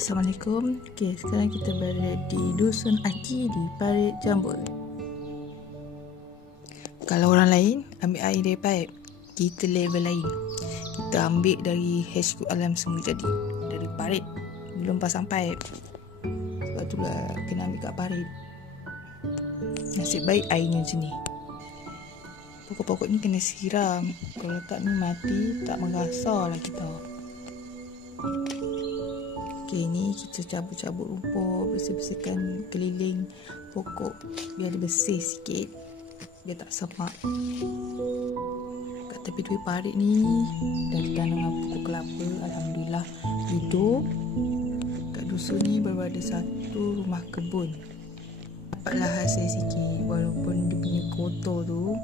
Assalamualaikum. Okey, sekarang kita berada di Dusun Aki di Parit Jambul. Kalau orang lain ambil air dari paip, kita level lain. Kita ambil dari HQ Alam Semula Jadi, dari parit, belum pasang paip. Sebab itulah kena ambil kat parit. Nasib baik airnya macam ni. Pokok-pokok ni kena siram. Kalau tak ni mati, tak mengasar lah kita. Okey, ni kita cabut-cabut rumput, bersih-bersihkan keliling pokok biar dia bersih sikit, biar tak semak. Kat tepi-tepi parit ni dah ditanam pokok kelapa, alhamdulillah hidup. Kat dusun ni baru ada satu rumah kebun. Dapatlah hasil sikit walaupun dia punya kotor tu.